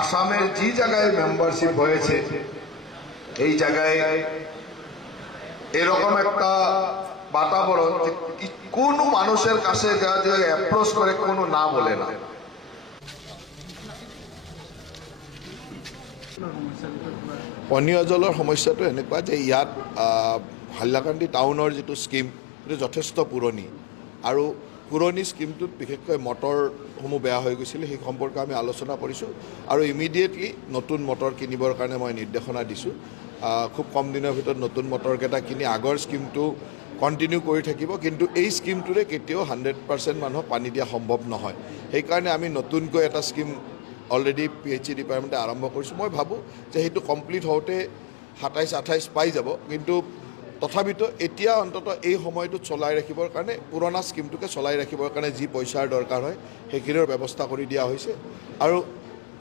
আসামের যে জায়গায় মেম্বারশিপ হয়েছে এই জায়গায় এরকম একটা বাতাবরণ কোন মানুষের কাছে অ্যাপ্রোচ করে কোনো না বলে না। পানীয় জলৰ সমস্যাটো এনেকুৱা যে ইয়াত হাইলাকান্দি টাউনৰ যিটো স্কিম সেইটো যথেষ্ট পুৰণি আৰু পুৰণি স্কিমটোত বিশেষকৈ মটৰসমূহ বেয়া হৈ গৈছিলে। সেই সম্পৰ্কে আমি আলোচনা কৰিছোঁ আৰু ইমিডিয়েটলি নতুন মটৰ কিনিবৰ কাৰণে মই নিৰ্দেশনা দিছোঁ। খুব কম দিনৰ ভিতৰত নতুন মটৰকেইটা কিনি আগৰ স্কিমটো কণ্টিনিউ কৰি থাকিব, কিন্তু এই স্কিমটোৰে কেতিয়াও 100% মানুহক পানী দিয়া সম্ভৱ নহয়। সেইকাৰণে আমি নতুনকৈ এটা স্কিম অলৰেডি PHE ডিপাৰ্টমেণ্টে আৰম্ভ কৰিছোঁ। মই ভাবোঁ যে সেইটো কমপ্লিট হওঁতে 27-28 পাই যাব, কিন্তু তথাপিতো এতিয়া অন্ততঃ এই সময়টোত চলাই ৰাখিবৰ কাৰণে পুৰণা স্কিমটোকে চলাই ৰাখিবৰ কাৰণে যি পইচাৰ দৰকাৰ হয় সেইখিনিৰ ব্যৱস্থা কৰি দিয়া হৈছে আৰু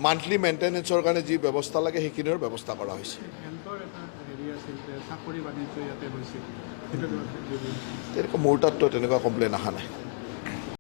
মান্থলি মেইনটেনেন্সৰ কাৰণে যি ব্যৱস্থা লাগে সেইখিনিৰ ব্যৱস্থা কৰা হৈছে। তেনেকুৱা মোৰ তাততো তেনেকুৱা কমপ্লেইন অহা নাই।